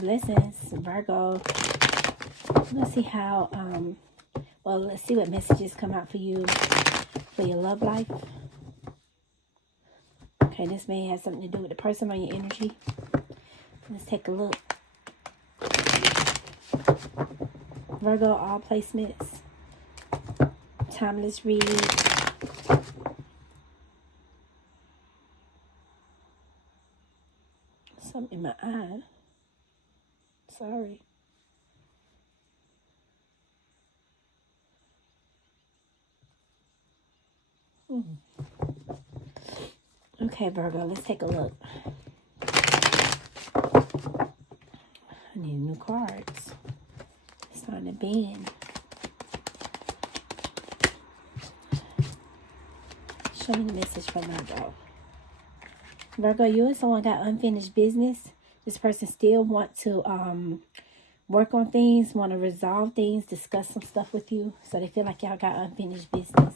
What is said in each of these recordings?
blessings, Virgo. Let's see how, let's see what messages come out for you for your love life. Okay, this may have something to do with the person on your energy. Let's take a look. Virgo, all placements. Timeless read. Something in my eye. Sorry. Okay, Virgo, let's take a look. I need new cards. It's on the bend. Show me the message from Virgo. Virgo, you and someone got unfinished business. This person still want to work on things, want to resolve things, discuss some stuff with you. So they feel like y'all got unfinished business.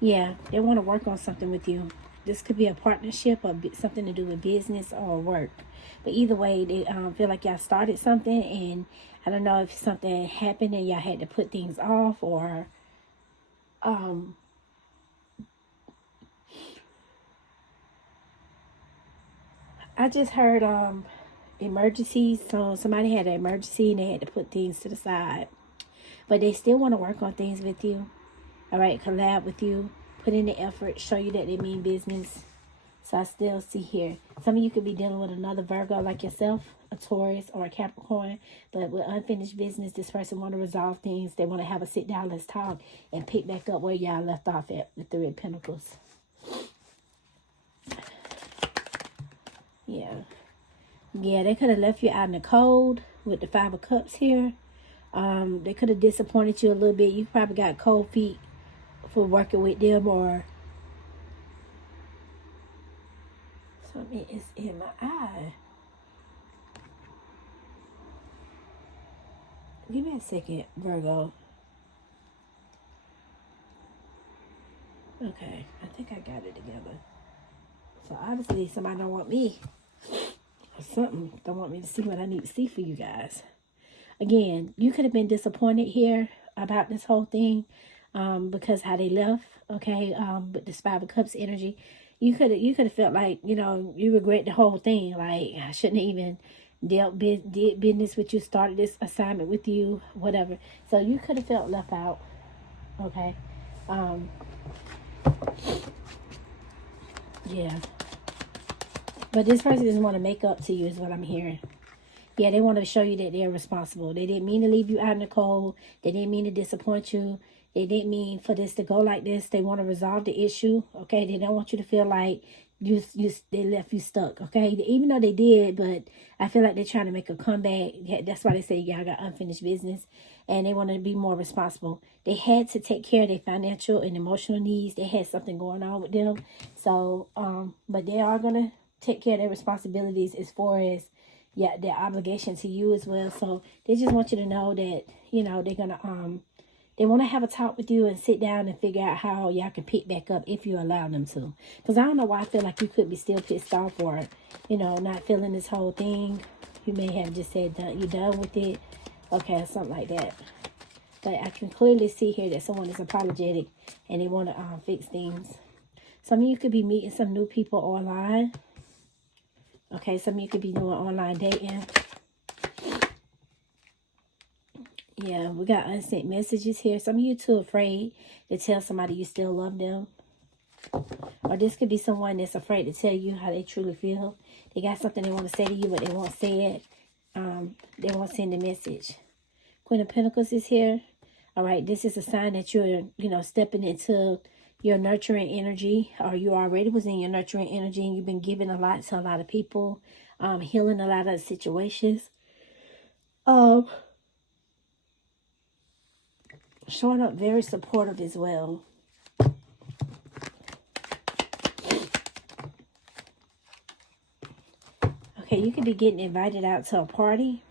Yeah, they want to work on something with you. This could be a partnership or something to do with business or work. But either way, they feel like y'all started something, and I don't know if something happened and y'all had to put things off, or I just heard emergencies. So somebody had an emergency and they had to put things to the side. But they still want to work on things with you. All right, collab with you, put in the effort, show you that they mean business. So I still see here, some of you could be dealing with another Virgo like yourself, a Taurus or a Capricorn. But with unfinished business, this person want to resolve things. They want to have a sit down, let's talk, and pick back up where y'all left off at with the Three of Pentacles. Yeah, they could have left you out in the cold with the Five of Cups here. They could have disappointed you a little bit. You probably got cold feet for working with them, or something is in my eye. Give me a second, Virgo. Okay, I think I got it together. So obviously somebody don't want me, or something don't want me to see what I need to see for you guys. Again, you could have been disappointed here about this whole thing, because how they left. Okay, but this Five of Cups energy, you could have felt like, you regret the whole thing. Like, I shouldn't have even did business with you, started this assignment with you, whatever. So you could have felt left out. Okay, yeah. But this person doesn't want to make up to you, is what I'm hearing. Yeah, they want to show you that they're responsible. They didn't mean to leave you out in the cold. They didn't mean to disappoint you. They didn't mean for this to go like this. They want to resolve the issue. Okay, they don't want you to feel like they left you stuck. Okay, even though they did, but I feel like they're trying to make a comeback. Yeah, that's why they say y'all got unfinished business, and they want to be more responsible. They had to take care of their financial and emotional needs. They had something going on with them. So, but they are gonna take care of their responsibilities as far as their obligation to you as well. So they just want you to know that, they're gonna they want to have a talk with you and sit down and figure out how y'all can pick back up if you allow them to. Because I don't know why I feel like you could be still pissed off, or not feeling this whole thing. You may have just said that you're done with it, okay, or something like that. But I can clearly see here that someone is apologetic and they want to fix things. Some of you could be meeting some new people online. Okay, some of you could be doing online dating. Yeah, we got unsent messages here. Some of you too afraid to tell somebody you still love them. Or this could be someone that's afraid to tell you how they truly feel. They got something they want to say to you, but they won't say it. They won't send a message. Queen of Pentacles is here. All right, this is a sign that you're, stepping into your nurturing energy, or you already was in your nurturing energy, and you've been giving a lot to a lot of people, healing a lot of situations. Showing up very supportive as well. Okay, you could be getting invited out to a party.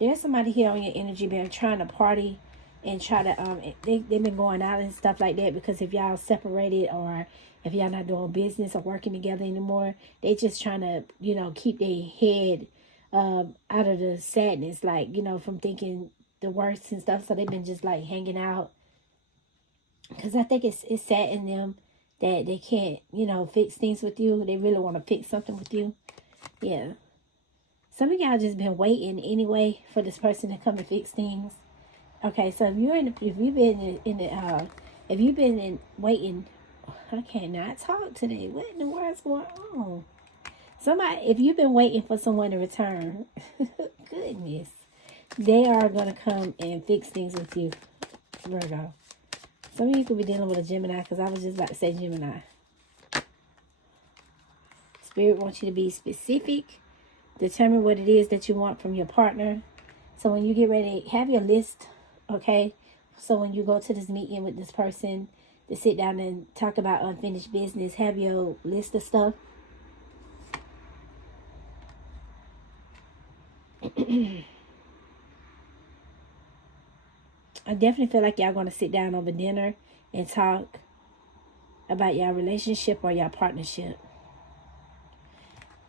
There's somebody here on your energy band trying to party and try to they've been going out and stuff like that, because if y'all separated, or if y'all not doing business or working together anymore, they just trying to, you know, keep their head out of the sadness, like, you know, from thinking the worst and stuff. So they've been just like hanging out, because I think it's sad in them that they can't, you know, fix things with you. They really want to fix something with you. Yeah. Some of y'all just been waiting anyway for this person to come and fix things. Okay, so if you've been waiting, I cannot talk today. What in the world's going on? If you've been waiting for someone to return, goodness, they are gonna come and fix things with you, Virgo. Some of you could be dealing with a Gemini, because I was just about to say Gemini. Spirit wants you to be specific. Determine what it is that you want from your partner. So when you get ready, have your list, okay? So when you go to this meeting with this person to sit down and talk about unfinished business, have your list of stuff. I definitely feel like y'all going to sit down over dinner and talk about your relationship or your partnership.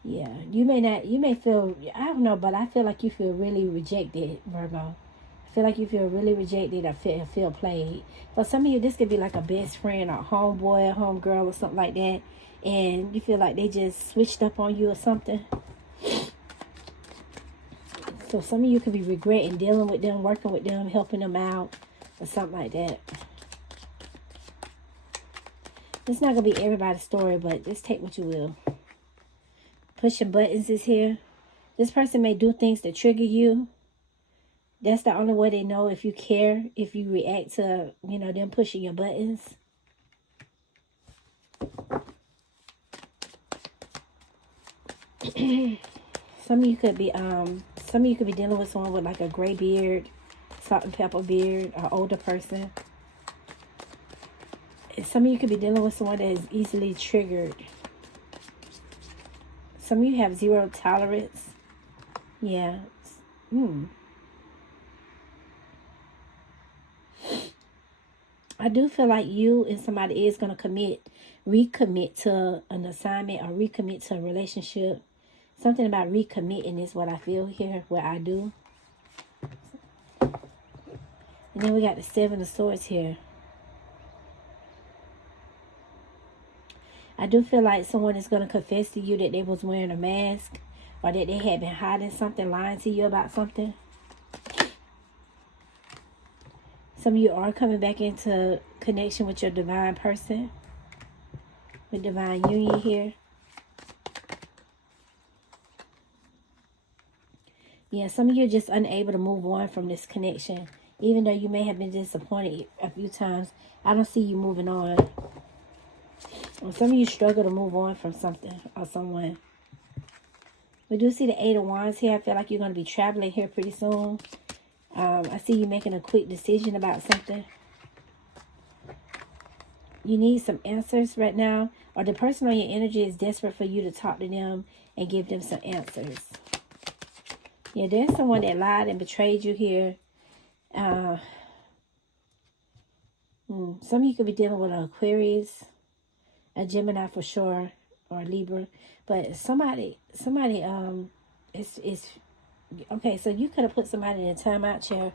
Yeah, you may feel, I don't know, but I feel like you feel really rejected, Virgo. I feel like you feel really rejected or feel played. For some of you, this could be like a best friend or homeboy or homegirl or something like that. And you feel like they just switched up on you or something. So some of you could be regretting dealing with them, working with them, helping them out, or something like that. It's not going to be everybody's story, but just take what you will. Pushing buttons is here. This person may do things to trigger you. That's the only way they know if you care, if you react to, you know, them pushing your buttons. Some of you could be dealing with someone with like a gray beard, salt and pepper beard, an older person. And some of you could be dealing with someone that is easily triggered. Some of you have zero tolerance. Yeah. I do feel like you and somebody is going to recommit to an assignment or recommit to a relationship. Something about recommitting is what I feel here, what I do. And then we got the Seven of Swords here. I do feel like someone is going to confess to you that they was wearing a mask, or that they had been hiding something, lying to you about something. Some of you are coming back into connection with your divine person, with divine union here. Yeah, some of you are just unable to move on from this connection. Even though you may have been disappointed a few times, I don't see you moving on. Or some of you struggle to move on from something or someone. We do see the Eight of Wands here. I feel like you're going to be traveling here pretty soon. I see you making a quick decision about something. You need some answers right now. Or the person on your energy is desperate for you to talk to them and give them some answers. Yeah, there's someone that lied and betrayed you here. Some of you could be dealing with an Aquarius, a Gemini for sure, or a Libra. But somebody, is okay. So you could have put somebody in a timeout chair.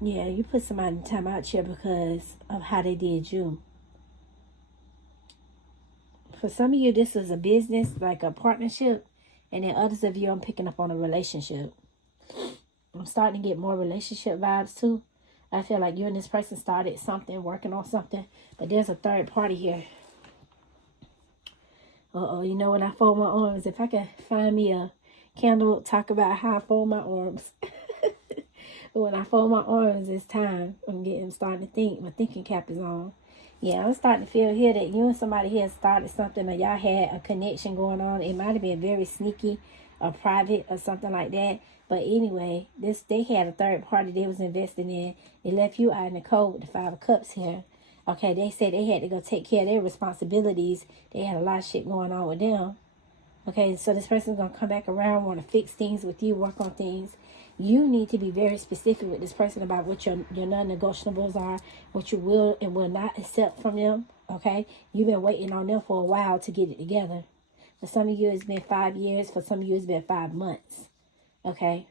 Yeah, you put somebody in a timeout chair because of how they did you. For some of you, this is a business, like a partnership. And then others of you, I'm picking up on a relationship. I'm starting to get more relationship vibes too. I feel like you and this person started something, working on something. But there's a third party here. You know, when I fold my arms, if I can find me a candle, talk about how I fold my arms. When I fold my arms, it's time. I'm starting to think. My thinking cap is on. Yeah, I'm starting to feel here that you and somebody here started something, or y'all had a connection going on. It might have been very sneaky or private or something like that. But anyway, they had a third party they was investing in. It left you out in the cold with the Five of Cups here. Okay, they said they had to go take care of their responsibilities. They had a lot of shit going on with them. Okay, so this person's going to come back around, want to fix things with you, work on things. You need to be very specific with this person about what your non-negotiables are, what you will and will not accept from them. Okay, you've been waiting on them for a while to get it together. For some of you, it's been 5 years. For some of you, it's been 5 months. Okay,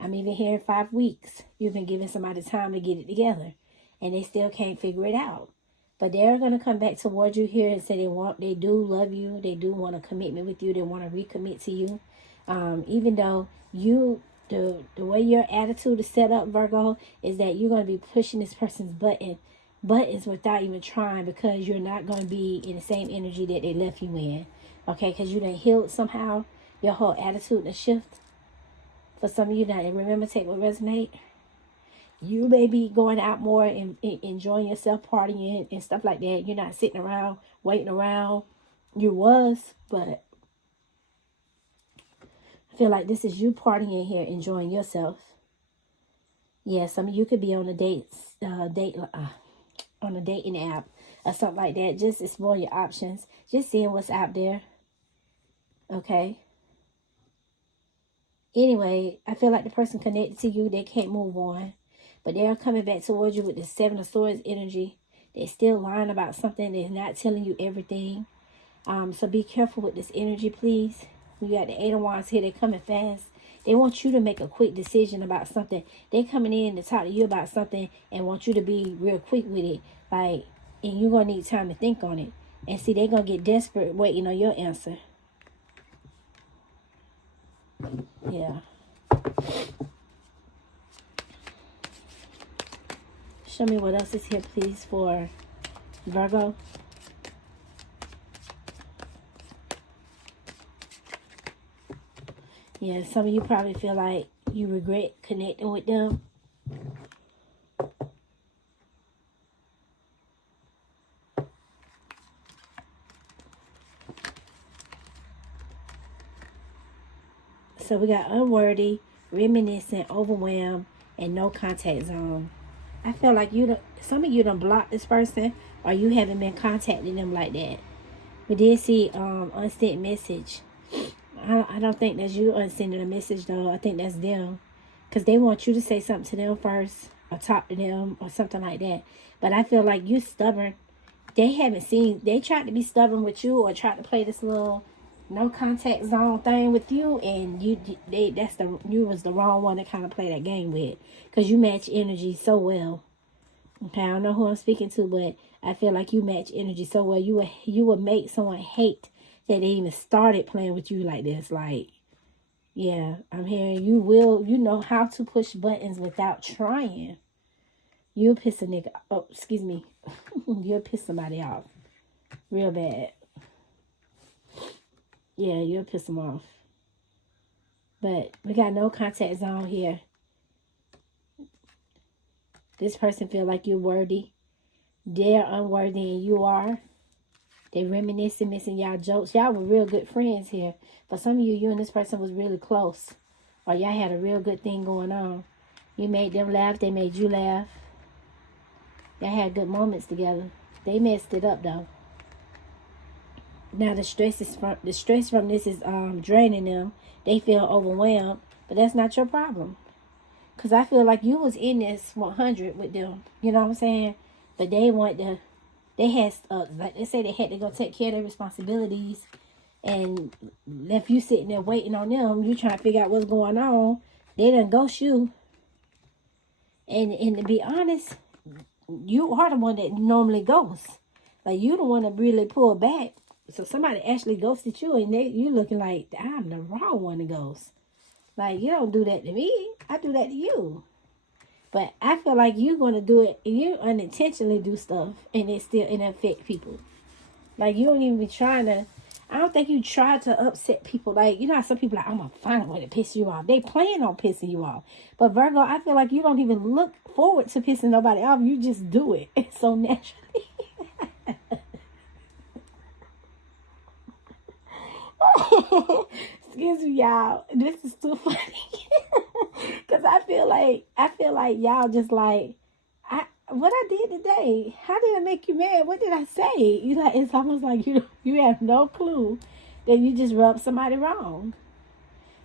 I'm even hearing 5 weeks. You've been giving somebody time to get it together, and they still can't figure it out. But they're going to come back towards you here and say they do love you. They do want a commitment with you. They want to recommit to you. Even though the way your attitude is set up, Virgo, is that you're going to be pushing this person's buttons without even trying, because you're not going to be in the same energy that they left you in. Okay, because you done healed somehow. Your whole attitude and shift. For some of you now, remember, take what resonate. You may be going out more and enjoying yourself, partying and stuff like that. You're not sitting around, waiting around. You was, but I feel like this is you partying here, enjoying yourself. Yeah, some of you could be on a on a dating app or something like that. Just explore your options. Just seeing what's out there. Okay. Anyway, I feel like the person connected to you, they can't move on. But they're coming back towards you with the 7 of Swords energy. They're still lying about something. They're not telling you everything. So be careful with this energy, please. We got the 8 of Wands here. They're coming fast. They want you to make a quick decision about something. They're coming in to talk to you about something and want you to be real quick with it. And you're going to need time to think on it. And see, they're going to get desperate waiting on your answer. Yeah. Show me what else is here, please, for Virgo. Yeah, some of you probably feel like you regret connecting with them. So we got unworthy, reminiscent, overwhelmed, and no contact zone. I feel like some of you done blocked this person, or you haven't been contacting them like that. We did see unsent message. I don't think that's you unsending a message though. I think that's them, because they want you to say something to them first, or talk to them, or something like that. But I feel like you stubborn. They tried to be stubborn with you, or tried to play this little no contact zone thing with you, and you was the wrong one to kind of play that game with, because you match energy so well. Okay, I don't know who I'm speaking to, but I feel like you match energy so well. You would make someone hate that they even started playing with you like this. Like, yeah, I'm hearing you know how to push buttons without trying. You'll piss a nigga. Oh, excuse me. You'll piss somebody off real bad. Yeah, you'll piss them off. But we got no contact zone here. This person feel like you're worthy. They're unworthy and you are. They reminiscing, missing y'all jokes. Y'all were real good friends here. For some of you, you and this person was really close. Or y'all had a real good thing going on. You made them laugh. They made you laugh. Y'all had good moments together. They messed it up though. Now the stress from this is draining them. They feel overwhelmed, but that's not your problem. Cause I feel like you was in this 100 with them. You know what I'm saying? But they had like they say, they had to go take care of their responsibilities, and left you sitting there waiting on them. You trying to figure out what's going on. They done ghost you. And to be honest, you are the one that normally ghosts. Like, you the one that really pull back. So somebody actually ghosted you, and you looking like, I'm the wrong one to ghost. Like, you don't do that to me. I do that to you. But I feel like you're going to do it. You unintentionally do stuff, and it affect people. Like, you don't even be trying to. I don't think you try to upset people. Like, you know how some people are like, I'm going to find a way to piss you off. They plan on pissing you off. But Virgo, I feel like you don't even look forward to pissing nobody off. You just do it. It's so naturally. Excuse me, y'all. This is too funny. Cause I feel like y'all just like, what I did today, how did I make you mad? What did I say? You like, it's almost like you have no clue that you just rubbed somebody wrong.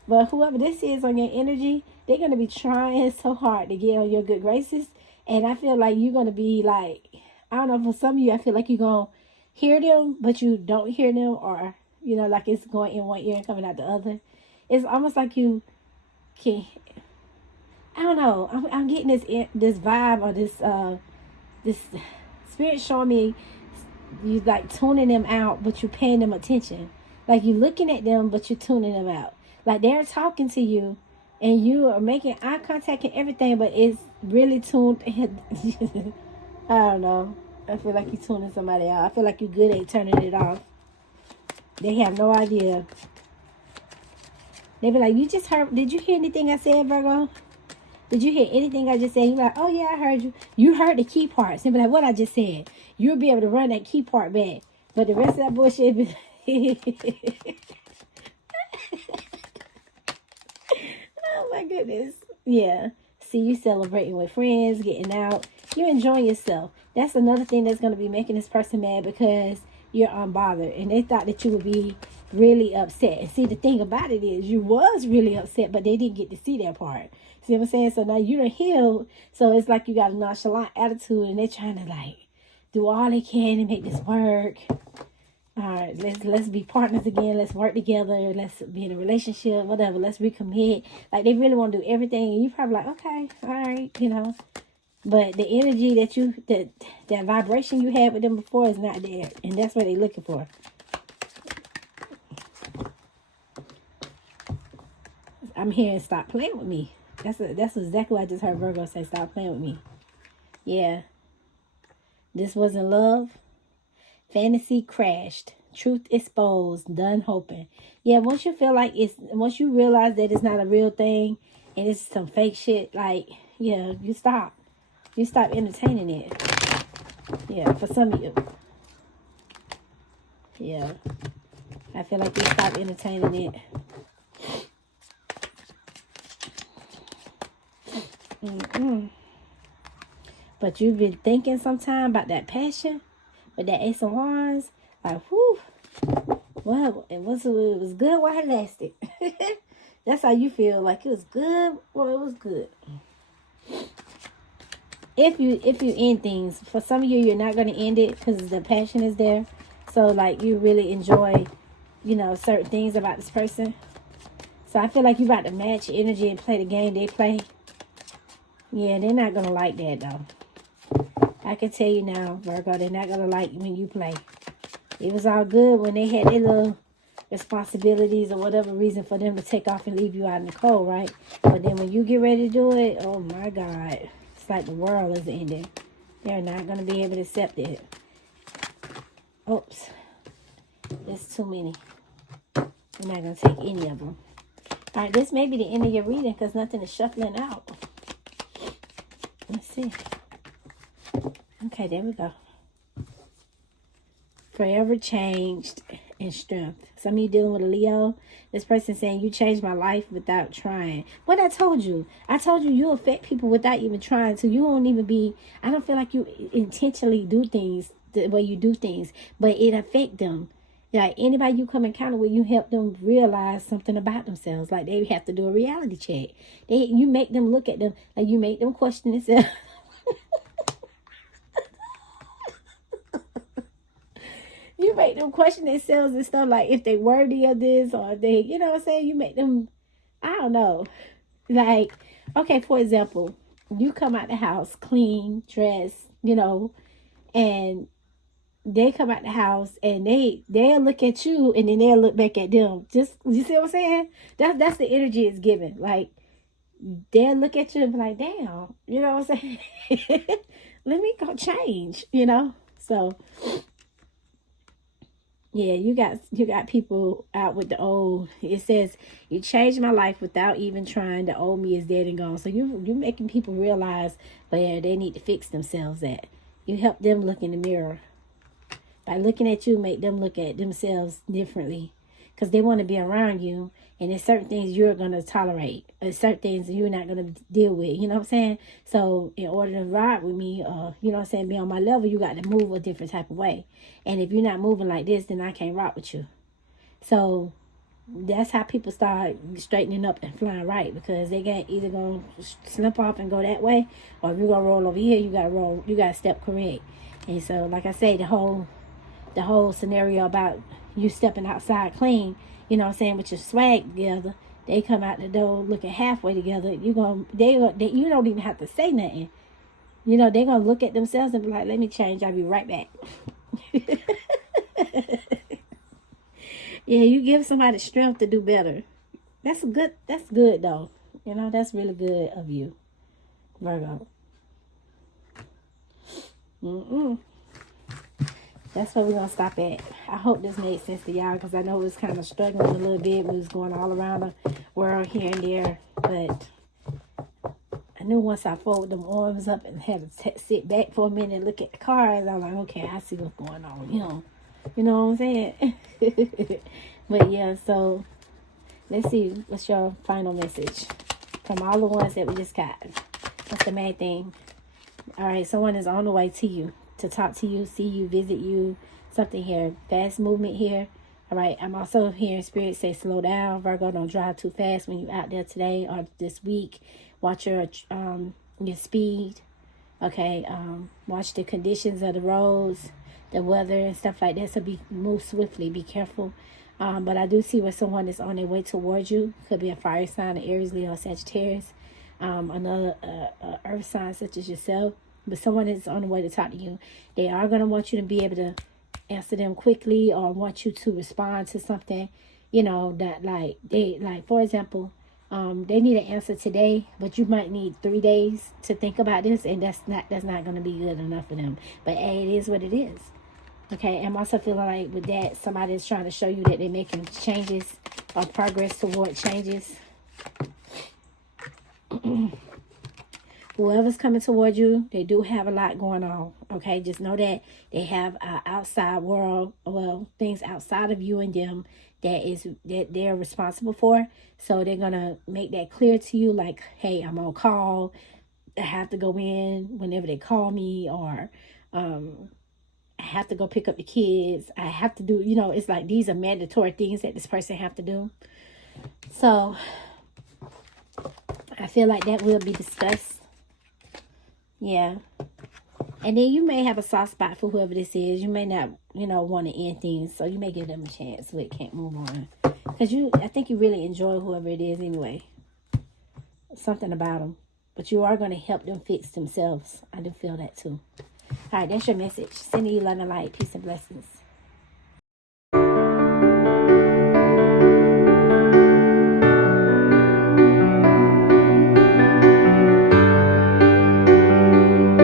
But whoever this is on your energy, they're gonna be trying so hard to get on your good graces. And I feel like you're gonna be like, I don't know, for some of you, I feel like you're gonna hear them, but you don't hear them, or like it's going in one ear and coming out the other. It's almost like you can. I don't know. I'm getting this vibe, or this spirit showing me you like tuning them out, but you're paying them attention. Like you're looking at them, but you're tuning them out. Like they're talking to you, and you are making eye contact and everything, but it's really tuned. I don't know. I feel like you're tuning somebody out. I feel like you're good at turning it off. They have no idea. They be like, "You just heard? Did you hear anything I said, Virgo? Did you hear anything I just said?" You be like, "Oh yeah, I heard you. You heard the key parts." And be like, "What I just said?" You'll be able to run that key part back, but the rest of that bullshit be. Oh my goodness. Yeah. See you celebrating with friends, getting out. You're enjoying yourself. That's another thing that's going to be making this person mad, because you're unbothered. And they thought that you would be really upset. And see, the thing about it is you was really upset, but they didn't get to see that part. See what I'm saying? So now you're healed. So it's like you got a nonchalant attitude, and they're trying to like do all they can to make this work. All right, let's be partners again. Let's work together. Let's be in a relationship, whatever. Let's recommit. Like they really want to do everything, and you probably like, okay, all right. But the energy that vibration you had with them before is not there, and that's what they're looking for. I'm hearing stop playing with me. That's exactly what I just heard Virgo say. Stop playing with me. Yeah, this wasn't love. Fantasy crashed. Truth exposed. Done hoping. Yeah, once you realize that it's not a real thing and it's some fake shit, like, yeah, you stop. You stop entertaining it. Yeah, for some of you. Yeah. I feel like you stop entertaining it. But you've been thinking sometime about that passion with that Ace of Wands. Like, whew. Well, it was good while it lasted. That's how you feel. Like it was good. Well, it was good. If you end things, for some of you, you're not going to end it because the passion is there. So like you really enjoy, certain things about this person. So I feel like you about to match energy and play the game they play. Yeah, they're not going to like that though. I can tell you now, Virgo, they're not going to like when you play. It was all good when they had their little responsibilities or whatever reason for them to take off and leave you out in the cold, right? But then when you get ready to do it, oh my God, it's like the world is ending. They're not going to be able to accept it. Oops. There's too many. We're not going to take any of them. All right, this may be the end of your reading because nothing is shuffling out. Let's see. Okay, there we go. Forever changed and strength. Some of you dealing with a Leo. This person saying you changed my life without trying. What I told you you affect people without even trying to. You won't even be, I don't feel like you intentionally do things the way you do things, but it affect them. Like anybody you come encounter with, you help them realize something about themselves. Like they have to do a reality check. You make them look at them, like you make them question themselves. You make them question themselves and stuff, like if they worthy of this, or if they, you know what I'm saying? You make them, I don't know. Like, okay, for example, you come out the house clean, dressed, and they come out the house and they'll look at you and then they'll look back at them. Just, you see what I'm saying? That's the energy it's giving. Like, they'll look at you and be like, damn, you know what I'm saying? Let me go change, So yeah, you got people out with the old. It says you changed my life without even trying. The old me is dead and gone. So you making people realize where they need to fix themselves at. You help them look in the mirror. By looking at you, make them look at themselves differently. because they want to be around you. And there's certain things you're going to tolerate. There's certain things you're not going to deal with. You know what I'm saying? So in order to ride with me, you know what I'm saying, be on my level, you got to move a different type of way. And if you're not moving like this, then I can't rock with you. So that's how people start straightening up and flying right, because they got either going to slip off and go that way, or if you're going to roll over here, you got to step correct. And so, like I say, the whole scenario about you stepping outside clean, you know what I'm saying, with your swag together, they come out the door looking halfway together. You don't even have to say nothing. You know, they're going to look at themselves and be like, let me change. I'll be right back. Yeah, you give somebody strength to do better. That's good though. You know, that's really good of you, Virgo. That's where we're going to stop at. I hope this made sense to y'all, because I know it was kind of struggling a little bit. We was going all around the world here and there. But I knew once I folded them arms up and had to sit back for a minute and look at the cards, I was like, okay, I see what's going on. You know what I'm saying? But yeah, so let's see what's your final message from all the ones that we just got. What's the main thing? All right, someone is on the way to you, to talk to you, see you, visit you, something here. Fast movement here. All right, I'm also hearing Spirit say slow down. Virgo, don't drive too fast when you're out there today or this week. Watch your speed. Okay, watch the conditions of the roads, the weather and stuff like that. So move swiftly, be careful. But I do see where someone is on their way towards you. Could be a fire sign, an Aries, Leo, Sagittarius. Another earth sign such as yourself. But someone is on the way to talk to you. They are going to want you to be able to answer them quickly, or want you to respond to something, you know, that for example, they need an answer today, but you might need 3 days to think about this, and that's not going to be good enough for them. But hey, it is what it is. Okay, I'm also feeling like with that, somebody is trying to show you that they're making changes or progress toward changes. Whoever's coming toward you, they do have a lot going on. Okay, just know that they have an outside world, things outside of you and them that they're responsible for. So they're gonna make that clear to you, like, hey, I'm on call. I have to go in whenever they call me, or I have to go pick up the kids. I have to do, it's like these are mandatory things that this person have to do. So I feel like that will be discussed. Yeah. And then you may have a soft spot for whoever this is. You may not, want to end things. So you may give them a chance so it can't move on. Because I think you really enjoy whoever it is anyway. Something about them. But you are going to help them fix themselves. I do feel that too. All right, that's your message. Sending you love and light. Peace and blessings.